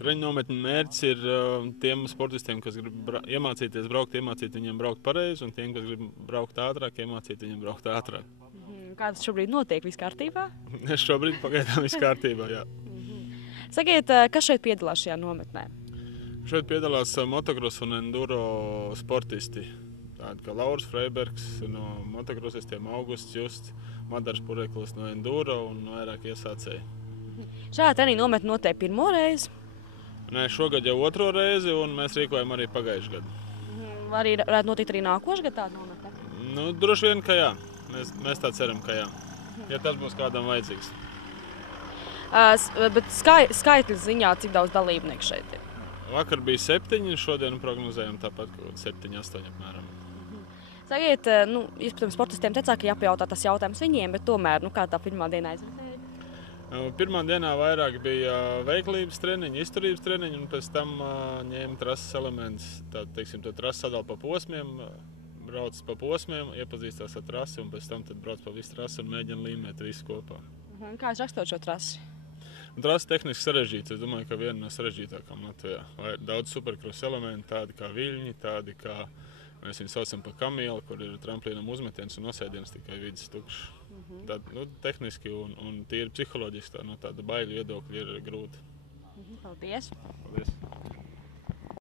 Treniņu nometņu mērķis ir tiem sportistiem, kas grib iemācīties braukt, iemācīt viņiem braukt pareizi, un tiem, kas grib braukt ātrāk, iemācīt viņiem braukt ātrāk. Kā tas šobrīd notiek? Viss kārtībā? Šobrīd pagaidām viss kārtībā, jā. Sakiet, kas šeit piedalās šajā nometnē? Šeit piedalās motocross un enduro sportisti. Tādi kā Lauris Freibergs no motocrossistiem, Augusts Justs, Madars Pureklis no enduro un vairāk iesācēji. Šajā treniņu nometnē notiek pirmo reizi. Nē, šogad jau otro reizi, un mēs rīkojam arī pagājušajā gadā. Arī varētu notikt arī nākošais gads tāda nometne? Droši vien, ka jā. Mēs tā ceram, ka jā. Ja tas būs kādam vajadzīgs. Bet skaitļu ziņā, cik daudz dalībnieku šeit ir? Vakar bija 7, šodien prognozējam tāpat, ka 7, 8 apmēram. Sakiet, jūs, protams, sportistiem teicāt, ka jāpajautā tas jautājums viņiem, bet tomēr, kā tā pirmā dienā aizvērtēja? Pirmā dienā vairāk bija veiklības treniņi, izturības treniņi, un pēc tam ņēma trases elements. Tātad, teiksim, to trasi sadala pa posmiem, brauc pa posmiem, iepazīstās ar trasi, un pēc tam tad brauc pa visu trasi un mēģina līmēt visu kopā. Kā jūs rakstot šo trasi? Trasi tehniski sarežģīts. Es domāju, ka viena no sarežģītākām Latvijā. Daudz supercross elementi, tādi kā viļņi, tādi kā mēs viņu saucam par kamielu, kur ir tramplīnam uzmetiens un nosēdiens tikai vidus tukšs. Tad, tehniski un tīri psiholoģiski tāda baiļu viedokļa ir grūti. Paldies! Paldies!